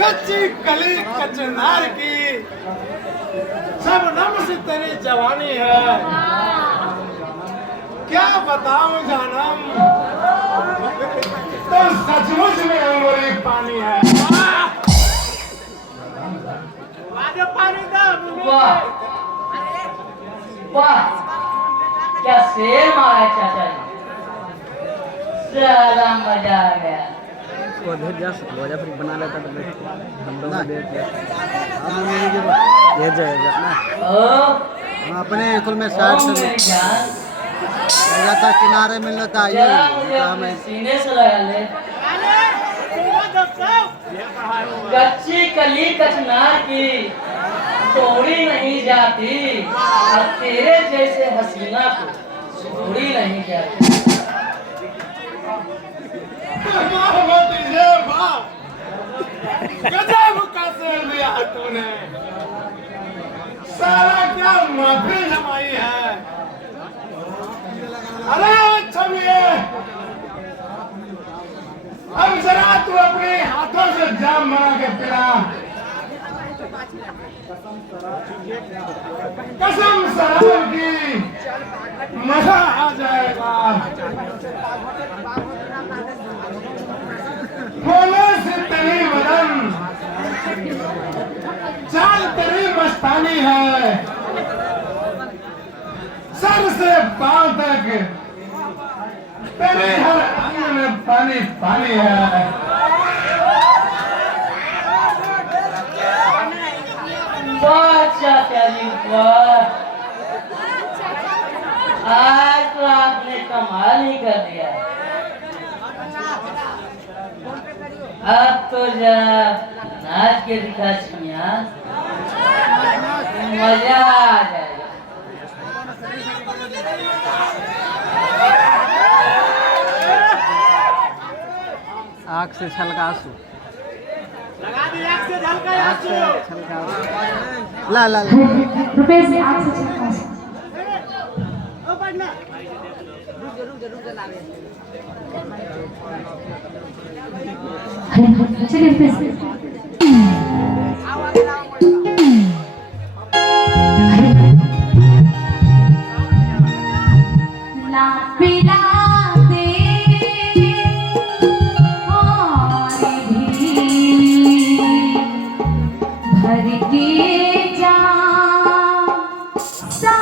कच्ची कली कचनार की सब नम से तेरी जवानी है। क्या बताऊं जानम, तो सचमुच में उंगली पानी है। वाह वाह, क्या शेर मारा है चाचा जी, साला मजा आ गया। फिर बना लेता तो हम लोग ले जाएगा ना। हम अपने स्कूल में साइड से जाता किनारे मिल लेता है सीने से लगा ले। कच्ची कली कचनार की तोड़ी नहीं जाती, और तेरे जैसे हसीना को छोड़ी नहीं जाती। गजब का शेर दिया तूने, साला क्या महफिल जमाई है। अरे छमिए, अब जरा तू अपने हाथों से जाम बना के पिला। कसम शराब की मजा आ जाएगा। बोले से तेरी बदन, चाल तेरी मस्तानी है। सर से पांव तक तेरे हर अंग में पानी पानी है। वाह चाचा जी वाह, आज तो आपने कमाल ही कर दिया। अब तो जरा नाच के दिखा छमिया, मजा आ जाएगा। आँख से छलका आंसू लगा दी, आँख से झलका आंसू। ला ला रुपए से आँख से छलका आंसू। चलिए रुपए से भर के जा सा